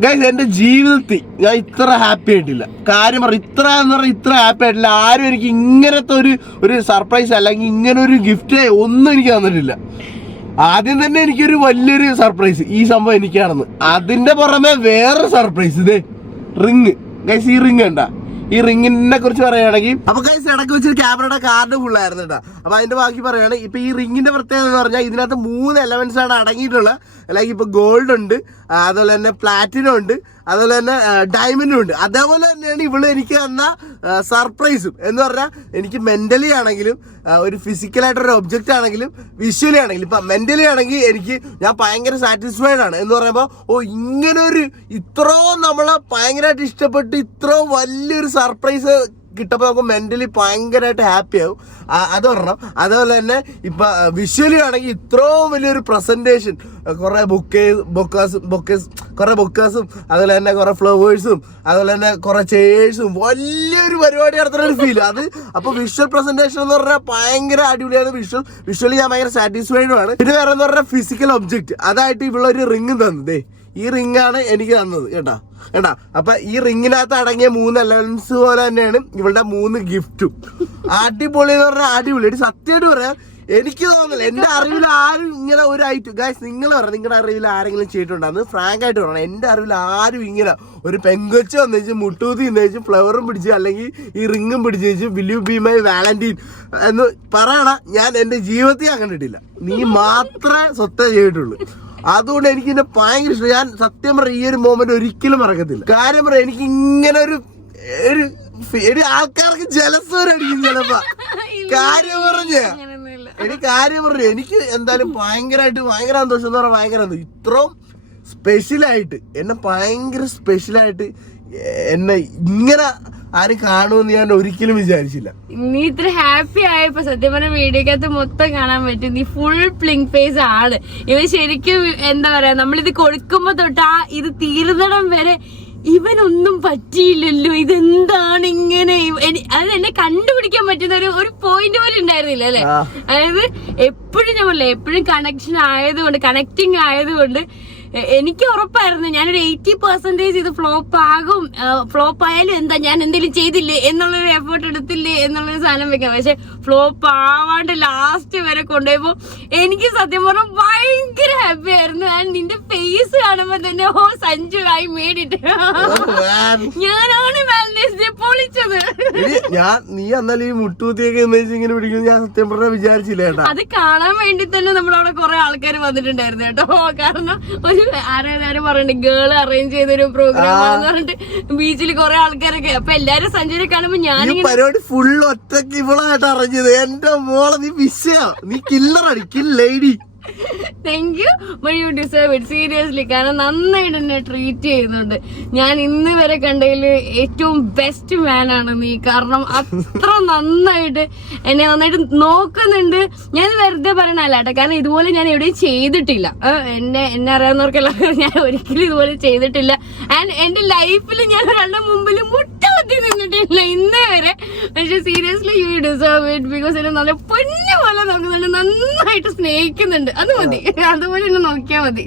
ഗൈസ് എന്റെ ജീവിതത്തിൽ ഞാൻ ഇത്ര ഹാപ്പി ആയിട്ടില്ല. കാര്യം പറഞ്ഞ ഇത്ര എന്ന് പറഞ്ഞാൽ ഇത്ര ഹാപ്പി ആയിട്ടില്ല. ആരും എനിക്ക് ഇങ്ങനത്തെ ഒരു സർപ്രൈസ് അല്ലെങ്കിൽ ഇങ്ങനെ ഒരു ഗിഫ്റ്റ് ഒന്നും എനിക്ക് തന്നിട്ടില്ല. ആദ്യം തന്നെ എനിക്കൊരു വലിയൊരു സർപ്രൈസ് ഈ സംഭവം എനിക്കാണെന്ന്, അതിന്റെ പുറമെ വേറൊരു സർപ്രൈസ്, ഇതേ റിങ്. ഗൈസ് ഈ റിങ് കണ്ട, ഈ റിങ്ങിനെ കുറിച്ച് പറയുകയാണെങ്കിൽ, അപ്പൊ ഗൈസ് ഇടയ്ക്ക് വെച്ചൊരു ക്യാമറയുടെ കാർഡ് ഫുള്ളായിരുന്നു കേട്ടോ. അപ്പൊ അതിന്റെ ബാക്കി പറയുകയാണ്. ഇപ്പൊ ഈ റിങ്ങിന്റെ പ്രത്യേകത എന്ന് പറഞ്ഞാൽ ഇതിനകത്ത് 3 എലമെന്റ്സ് ആണ് അടങ്ങിയിട്ടുള്ളത്. ലൈക്ക് ഇപ്പൊ ഗോൾഡ് ഉണ്ട്, അതുപോലെ തന്നെ പ്ലാറ്റിനം ഉണ്ട്, അതുപോലെ തന്നെ ഡയമണ്ടും ഉണ്ട്. അതേപോലെ തന്നെയാണ് ഇവിടെ എനിക്ക് തന്ന സർപ്രൈസും എന്ന് പറഞ്ഞാൽ, എനിക്ക് മെന്റലി ആണെങ്കിലും ഒരു ഫിസിക്കലായിട്ടൊരു ഒബ്ജക്റ്റ് ആണെങ്കിലും വിഷ്വലി ആണെങ്കിലും. ഇപ്പം മെന്റലി ആണെങ്കിൽ എനിക്ക് ഞാൻ ഭയങ്കര സാറ്റിസ്ഫൈഡ് ആണ്. എന്ന് പറയുമ്പോൾ ഇങ്ങനൊരു ഇത്രയും നമ്മളെ ഭയങ്കരമായിട്ട് ഇഷ്ടപ്പെട്ട് ഇത്രയും വലിയൊരു സർപ്രൈസ് കിട്ടുമ്പോൾ നമുക്ക് മെന്റലി ഭയങ്കരമായിട്ട് ഹാപ്പി ആവും. അത് പറഞ്ഞണം. അതുപോലെ തന്നെ ഇപ്പൊ വിഷ്വലി ആണെങ്കിൽ ഇത്രയും വലിയൊരു പ്രസന്റേഷൻ, കുറെ കുറെ ബൊക്കേഴ്സും അതുപോലെ തന്നെ കുറെ ഫ്ലവേഴ്സും അതുപോലെ തന്നെ കുറെ ചെയേഴ്സും വലിയൊരു പരിപാടി നടത്തുന്ന ഒരു ഫീൽ അത്. അപ്പൊ വിഷ്വൽ പ്രസന്റേഷൻ എന്ന് പറഞ്ഞാൽ ഭയങ്കര അടിപൊളിയാണ്. വിഷ്വലി ഞാൻ ഭയങ്കര സാറ്റിസ്ഫൈഡും ആണ്. പിന്നെ വേറെ എന്ന് പറഞ്ഞാൽ ഫിസിക്കൽ ഒബ്ജക്റ്റ്, അതായിട്ട് ഇവിടെ ഒരു റിങ് തന്നതേ. ഈ റിംഗാണ് എനിക്ക് തന്നത് കേട്ടാ. അപ്പൊ ഈ റിങ്ങിനകത്ത് അടങ്ങിയ 3 എലമെന്റ്സ് പോലെ തന്നെയാണ് ഇവളുടെ 3 ഗിഫ്റ്റും. അടിപൊളി എന്ന് പറഞ്ഞാൽ അടിപൊളി. സത്യമായിട്ട് പറയാം, എനിക്ക് തോന്നുന്നില്ല എന്റെ അറിവിൽ ആരും ഇങ്ങനെ ഒരു ഐറ്റം. ഗൈസ് നിങ്ങൾ പറയാം, നിങ്ങളുടെ അറിവിൽ ആരെങ്കിലും ചെയ്തിട്ടുണ്ടാകുന്ന ഫ്രാങ്ക് ആയിട്ട് പറയണം. എന്റെ അറിവിൽ ആരും ഇങ്ങനെ ഒരു പെങ്കൊച്ച് വന്നു മുട്ടൂത്തി ഇന്നു ഫ്ലവറും പിടിച്ച് അല്ലെങ്കിൽ ഈ റിങ്ങും പിടിച്ച് will you be my Valentine എന്ന് പറയണ ഞാൻ എന്റെ ജീവിതത്തിൽ കണ്ടിട്ടില്ല. നീ മാത്രമേ സ്വത്തേ ചെയ്തിട്ടുള്ളൂ. അതുകൊണ്ട് എനിക്ക് ഇതിന്റെ ഭയങ്കര ഇഷ്ടം. ഞാൻ സത്യം പറഞ്ഞ ഈ ഒരു മൊമെന്റ് ഒരിക്കലും മറക്കത്തില്ല. കാര്യം പറയാം, എനിക്ക് ഇങ്ങനെ ഒരു ആൾക്കാർക്ക് ജലസ്വരം അടിക്കും ചിലപ്പോ. കാര്യം പറഞ്ഞു എനിക്ക് എന്തായാലും ഭയങ്കര സന്തോഷം എന്ന് പറഞ്ഞാൽ ഭയങ്കര ഇത്രയും സ്പെഷ്യലായിട്ട് എന്നെ ഭയങ്കര സ്പെഷ്യലായിട്ട് എന്നെ ഇങ്ങനെ ആരും കാണുമെന്ന് ഞാൻ ഒരിക്കലും വിചാരിച്ചില്ല. നീ ഇത്ര ഹാപ്പി ആയപ്പോ സത്യം പറഞ്ഞ വീഡിയോക്കകത്ത് മൊത്തം കാണാൻ പറ്റും. നീ ഫുൾ പ്ലിങ് ഫേസ് ആണ്. ഇവ ശരിക്കും എന്താ പറയാ, നമ്മളിത് കൊടുക്കുമ്പോ തൊട്ടാ ഇത് തീർന്നിടം വരെ ഇവനൊന്നും പറ്റിയില്ലല്ലോ, ഇതെന്താണ് ഇങ്ങനെ. അത് എന്നെ കണ്ടുപിടിക്കാൻ പറ്റുന്ന ഒരു പോയിന്റ് പോലും ഉണ്ടായിരുന്നില്ല അല്ലെ. അതായത് എപ്പോഴും ഞാൻ പറയില്ല, എപ്പോഴും കണക്റ്റിംഗ് ആയതുകൊണ്ട് എനിക്ക് ഉറപ്പായിരുന്നു ഞാനൊരു 80% ഇത് ഫ്ലോപ്പ് ആകും. ഫ്ലോപ്പ് ആയാലും എന്താ, ഞാൻ എന്തെങ്കിലും ചെയ്തില്ലേ എന്നുള്ളൊരു എഫേർട്ട് എടുത്തില്ലേ എന്നുള്ളൊരു സാധനം വെക്കാം. പക്ഷെ ഫ്ലോപ്പ് ആവാണ്ട് ലാസ്റ്റ് വരെ കൊണ്ടുപോയപ്പോ എനിക്ക് സത്യം പറഞ്ഞാൽ ഭയങ്കര ഹാപ്പി ആയിരുന്നു. ആൻഡ് നിന്റെ ഫേസ് കാണുമ്പോ തന്നെ ഓ സഞ്ജു ആയി മേടിട്ട് ഞാനാണ് വാലന്റൈൻസ് ഡേ പൊളിച്ചത്. നീ എന്നാലും ഈ മുട്ടൂത്തിയൊക്കെ ഇങ്ങനെ പിടിക്കും ഞാൻ സത്യം പറഞ്ഞാൽ വിചാരിച്ചില്ല കേട്ടോ. അത് കാണാൻ വേണ്ടി തന്നെ നമ്മളവിടെ കുറെ ആൾക്കാർ വന്നിട്ടുണ്ടായിരുന്നു കേട്ടോ. കാരണം ആരും പറയുന്നുണ്ട് ഗേള് അറേഞ്ച് ചെയ്തൊരു പ്രോഗ്രാം ആണെന്ന് പറഞ്ഞിട്ട് ബീച്ചിൽ കുറെ ആൾക്കാരൊക്കെ. അപ്പൊ എല്ലാരും സഞ്ജുവിനെ കാണുമ്പോ ഞാൻ പരിപാടി ഫുൾ ഒറ്റക്ക് ഇവളായിട്ട് അറേഞ്ച് ചെയ്ത്. എന്റെ മോളെ നീ വിഷയാ, നീ കില്ലറടി, കില്ലേഡി. Thank you, but you deserve it seriously. കാരണം നന്നായിട്ട് എന്നെ ട്രീറ്റ് ചെയ്യുന്നുണ്ട്. ഞാൻ ഇന്ന് വരെ കണ്ടതിൽ ഏറ്റവും ബെസ്റ്റ് മാൻ ആണ് നീ. കാരണം അത്ര നന്നായിട്ട് എന്നെ നന്നായിട്ട് നോക്കുന്നുണ്ട്. ഞാൻ വെറുതെ പറയണല്ല കേട്ടോ, കാരണം ഇതുപോലെ ഞാൻ എവിടെയും ചെയ്തിട്ടില്ല. എന്നെ അറിയാവുന്നവർക്കെല്ലാം ഞാൻ ഒരിക്കലും ഇതുപോലെ ചെയ്തിട്ടില്ല. ആൻഡ് എന്റെ ലൈഫിൽ ഞാൻ ഒരാളുടെ മുമ്പിൽ മുട്ടുകുത്തി നിന്നിട്ടില്ല ഇന്നേ വരെ. പക്ഷെ seriously you deserve it. Because എന്നെ നല്ല പൊന്നു പോലെ നോക്കുന്നുണ്ട്, നന്നായിട്ട് സ്നേഹിക്കുന്നുണ്ട്. അത് മതി, അതുപോലെ എന്നെ നോക്കിയാ മതി.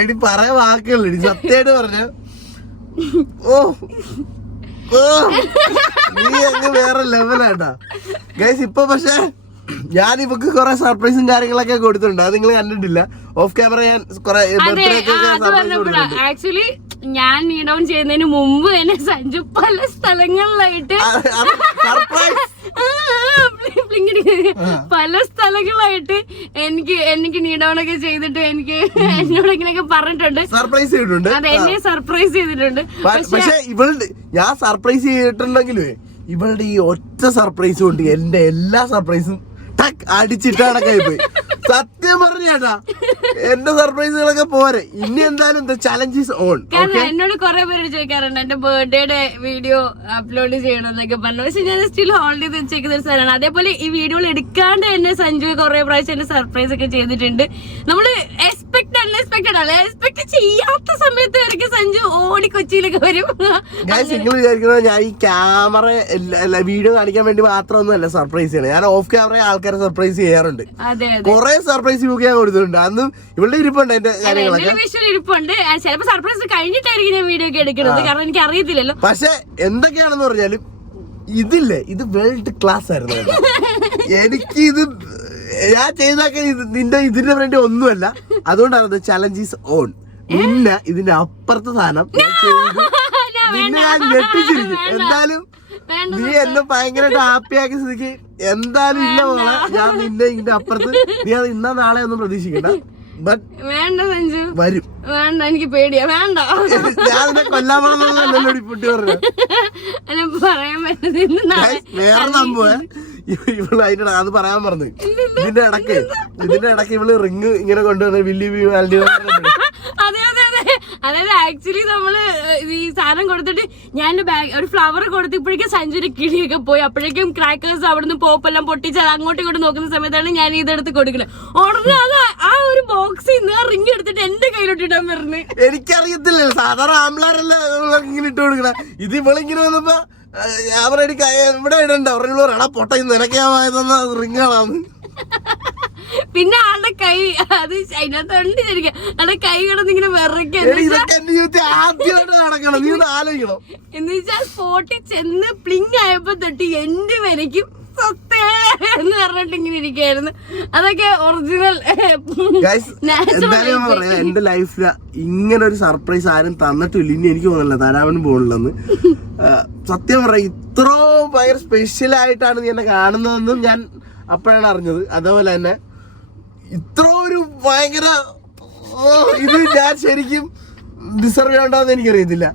എടി പറയാൻ വാക്കുകളില്ല, സത്യമായിട്ട് പറഞ്ഞ നീ അങ്ങ് വേറെ ലെവലാട്ടാ ഗൈസ്. ഇപ്പൊ പക്ഷെ ഞാൻ ഇവക്ക് കൊറേ സർപ്രൈസും കാര്യങ്ങളൊക്കെ കൊടുത്തിട്ടുണ്ട്. അത് നിങ്ങൾ കണ്ടിട്ടില്ല. ഓഫ് ക്യാമറ ഞാൻ കൊറേ ആക്ച്വലി ഞാൻ നീ ഡൗൺ ചെയ്യുന്നതിന് മുമ്പ് തന്നെ സഞ്ജു പല സ്ഥലങ്ങളിലായിട്ട് എനിക്ക് നീ ഡൗൺ ഒക്കെ ചെയ്തിട്ട് എന്നോട് ഇങ്ങനെയൊക്കെ പറഞ്ഞിട്ടുണ്ട്. സർപ്രൈസ് ചെയ്തിട്ടുണ്ട്. അതെ, എന്നെ സർപ്രൈസ് ചെയ്തിട്ടുണ്ട്. പക്ഷെ ഇവളുടെ ഞാൻ സർപ്രൈസ് ചെയ്തിട്ടുണ്ടെങ്കിലും ഇവളുടെ ഈ ഒറ്റ സർപ്രൈസ് കൊണ്ട് എന്റെ എല്ലാ സർപ്രൈസും അടിച്ചിട്ടാണൊക്കെ പോയി. സത്യം പറഞ്ഞാട്ടാ എന്റെ സർപ്രൈസുകളൊക്കെ പോരെ. ഇനി എന്തായാലും ചലഞ്ച് ഈസ് ഓൺ. കാരണം എന്നോട് കുറെ പേര് ചോദിക്കാറുണ്ട് എന്റെ ബർത്ത്ഡേയുടെ വീഡിയോ അപ്ലോഡ് ചെയ്യണമെന്നൊക്കെ പറഞ്ഞു. പക്ഷെ ഞാൻ സ്റ്റിൽ ഹോൾഡ് ചെയ്ത് വെച്ചേക്കുന്ന ഒരു സാധനമാണ്. അതേപോലെ ഈ വീഡിയോകൾ എടുക്കാണ്ട് തന്നെ സഞ്ജു കുറെ പ്രാവശ്യം എന്നെ സർപ്രൈസ് ഒക്കെ ചെയ്തിട്ടുണ്ട്. നമ്മള് എക്സ്പെക്ട് ചെയ്യാത്ത സമയത്ത് വരെ സഞ്ജു ഓടി കൊച്ചിയിലൊക്കെ വരും. നിങ്ങൾ വിചാരിക്കുന്നത് ഞാൻ ഈ ക്യാമറ വീഡിയോ കാണിക്കാൻ വേണ്ടി മാത്രമൊന്നുമല്ല സർപ്രൈസ് ചെയ്യണം. ഞാൻ ഓഫ് ക്യാമറ ആൾക്കാരെ സർപ്രൈസ് ചെയ്യാറുണ്ട്. കുറെ സർപ്രൈസ് ബുക്ക് ചെയ്യാൻ കൊടുത്തിട്ടുണ്ട്. അന്നും ഇവിടെ ഇരിപ്പുണ്ട് എന്റെ കാര്യങ്ങളൊക്കെ. ഇരിപ്പുണ്ട്. ചിലപ്പോ സർപ്രൈസ് കഴിഞ്ഞിട്ടായിരിക്കും ഞാൻ വീഡിയോ ഒക്കെ എടുക്കുന്നത്, കാരണം എനിക്ക് അറിയത്തില്ലല്ലോ. പക്ഷെ എന്തൊക്കെയാണെന്ന് പറഞ്ഞാലും ഇത് വേൾഡ് ക്ലാസ് ആയിരുന്നു. എനിക്ക് ഇത് ഞാൻ ചെയ്തൊക്കെ ഇതിന്റെ വേണ്ടി ഒന്നുമല്ല. അതുകൊണ്ടാണ് ചലഞ്ച് ഈസ് ഓൺ. പിന്നെ ഇതിന്റെ അപ്പുറത്തെ സാധനം നിന്നെ ഞാൻ ഞെട്ടിച്ചിരിക്കും. എന്തായാലും നീ എന്നെ ഭയങ്കരമായിട്ട് ഹാപ്പി ആക്കിയ സ്ഥിതിക്ക് എന്തായാലും ഇല്ല പോലെ ഞാൻ നിന്നെ ഇതിന്റെ അപ്പുറത്ത് നീ അത് ഇന്നാ നാളെ ഒന്നും പ്രതീക്ഷിക്കണ്ട. വേണ്ട സഞ്ജു, വരും. വേണ്ട, എനിക്ക് പേടിയാ. വേണ്ട, ഞാൻ നിന്നെ കൊല്ലാൻ പറഞ്ഞല്ലോ പൊട്ടി പറഞ്ഞു. പറയാൻ പറ്റുന്ന വേറെ സംഭവം ഇവള് അതിന്റെ അത് പറയാൻ പറഞ്ഞു. ഇതിന്റെ ഇടയ്ക്ക് ഇവള് റിങ് ഇങ്ങനെ കൊണ്ടുവന്ന് വില്യു അതായത് ആക്ച്വലി നമ്മള് ഈ സാധനം കൊടുത്തിട്ട് ഞാൻ ഒരു ഫ്ലവർ കൊടുത്തപ്പോഴേക്കും സഞ്ജുരി കിളിയൊക്കെ പോയി. അപ്പോഴേക്കും ക്രാക്കേഴ്സ് അവിടുന്ന് പോപ്പെല്ലാം പൊട്ടിച്ച് അത് അങ്ങോട്ടും ഇങ്ങോട്ട് നോക്കുന്ന സമയത്താണ് ഞാൻ ഇതെടുത്ത് കൊടുക്കുന്നത്. ഉടനെ അത് ആ ഒരു ബോക്സിൽ നിന്ന് ആ റിങ് എടുത്തിട്ട് എന്റെ കയ്യിലോട്ട് ഇടാൻ പറഞ്ഞു. എനിക്കറിയത്തില്ല, സാധാരണ ആംബ്ലാരല്ല ഇങ്ങനെ ഇട്ട് കൊടുക്കണ. ഇത് ഇവളിങ്ങനെ വന്നപ്പോ ഇവിടെ ഇടണ്ട. പറഞ്ഞാ പൊട്ട നിനക്കാവായതെന്ന റിങ്ങാണ്. പിന്നെ ആളുടെ കൈ അത് അതിനകത്ത് ഉണ്ട് ശരിക്കും ആളുടെ കൈ കിടന്ന് ഇങ്ങനെ വിറയ്ക്കുക എന്ന് വെച്ചാൽ സ്പോട്ടിൽ ചെന്ന് പ്ലിങ് ആയപ്പോ തൊട്ട് എന്റെ വരയ്ക്കും സ്വത്തേ എന്ന് പറഞ്ഞിട്ട് ഇങ്ങനെ ഇരിക്കായിരുന്നു. അതൊക്കെ ഒറിജിനൽ എന്തായാലും പറയാം, എന്റെ ലൈഫില് ഇങ്ങനെ ഒരു സർപ്രൈസ് ആരും തന്നിട്ടില്ല. ഇനി എനിക്ക് തോന്നില്ല തരാനും പോണില്ലെന്ന്. സത്യം പറയാം, ഇത്രയും ഭയങ്കര സ്പെഷ്യൽ ആയിട്ടാണ് നീ എന്നെ കാണുന്നതെന്നും ഞാൻ അപ്പോഴാണ് അറിഞ്ഞത്. അതേപോലെ തന്നെ ഇത്ര ഒരു ഭയങ്കര ഇത് ഞാൻ ശരിക്കും ഡിസർവ് ചെയ്യണ്ടെന്ന് എനിക്കറിയത്തില്ല.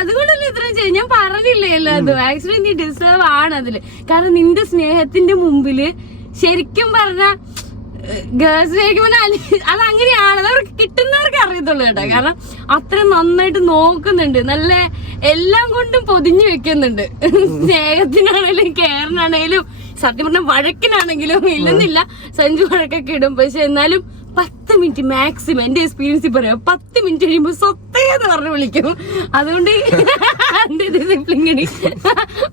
അതുകൊണ്ടല്ലേ ഇത്രയും ചെയ്യും. ഞാൻ പറഞ്ഞില്ലേ എല്ലാതും. ആക്ച്വലി നീ ഡിസേർവ് ആണ് അതില്. കാരണം നിന്റെ സ്നേഹത്തിന്റെ മുമ്പില് ശരിക്കും പറഞ്ഞ ഗേൾസ് അത് അങ്ങനെയാണ്. അതവർക്ക് കിട്ടുന്നവർക്ക് അറിയത്തുള്ളൂ കേട്ടോ. കാരണം അത്ര നന്നായിട്ട് നോക്കുന്നുണ്ട്, നല്ല എല്ലാം കൊണ്ടും പൊതിഞ്ഞു വെക്കുന്നുണ്ട്. സ്നേഹത്തിനാണേലും കെയറിനാണേലും സത്യം പറഞ്ഞ വഴക്കിനാണെങ്കിലും ഇല്ലെന്നില്ല, സഞ്ജു വഴക്കൊക്കെ ഇടും. പക്ഷെ എന്നാലും 10 മിനിറ്റ് മാക്സിമം എന്റെ എക്സ്പീരിയൻസിൽ പറയാം, 10 മിനിറ്റ് കഴിയുമ്പോ സ്വത്തേന്ന് പറഞ്ഞ് വിളിക്കും. അതുകൊണ്ട്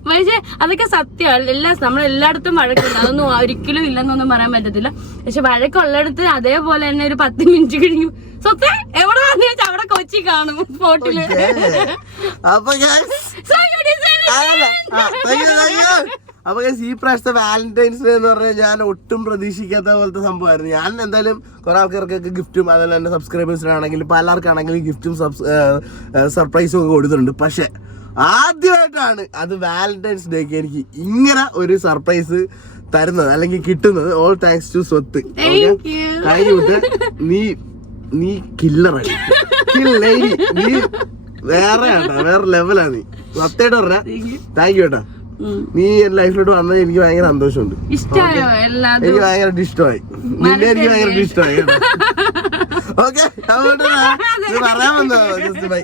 പക്ഷെ അതൊക്കെ സത്യമാണ്. നമ്മളെല്ലായിടത്തും വഴക്കുണ്ട്, അതൊന്നും ഒരിക്കലും ഇല്ലെന്നൊന്നും പറയാൻ പറ്റത്തില്ല. പക്ഷെ വഴക്കുള്ളിടത്ത് അതേപോലെ തന്നെ ഒരു 10 മിനിറ്റ് കഴിയും സ്വത്തേ എവിടെ വന്നു വെച്ചാൽ അവിടെ കൊച്ചി കാണും സ്പോട്ടില്. അപ്പൊ ഈ പ്രാവശ്യത്തെ വാലന്റൈൻസ് ഡേ എന്ന് പറഞ്ഞാൽ ഞാൻ ഒട്ടും പ്രതീക്ഷിക്കാത്ത പോലത്തെ സംഭവമായിരുന്നു. ഞാൻ എന്തായാലും കുറെ ആൾക്കാർക്കൊക്കെ ഗിഫ്റ്റും അതുപോലെ തന്നെ സബ്സ്ക്രൈബേഴ്സിനാണെങ്കിലും പലർക്കാണെങ്കിലും ഗിഫ്റ്റും സർപ്രൈസും ഒക്കെ കൊടുത്തിട്ടുണ്ട്. പക്ഷെ ആദ്യമായിട്ടാണ് അത് വാലന്റൈൻസ് ഡേക്ക് എനിക്ക് ഇങ്ങനെ ഒരു സർപ്രൈസ് തരുന്നത് അല്ലെങ്കിൽ കിട്ടുന്നത്. ഓൾ താങ്ക്സ് ടു സ്വത്ത്. നീ കില്ലറായി, നീ വേറെ ലെവലാ. നീ സത്യമായിട്ട് പറഞ്ഞ താങ്ക് യു കേട്ടോ. നീ എന്റെ ലൈഫിലോട്ട് വന്നത് എനിക്ക് ഭയങ്കര സന്തോഷമുണ്ട്. എനിക്ക് ഭയങ്കര ഇഷ്ടമായി. നിന്നെ എനിക്ക് ഭയങ്കര ഇഷ്ടമായി കേട്ടോ. ഓക്കെ, അതുകൊണ്ട് പറയാൻ വന്നോ ജസ്റ്റ് ബൈ.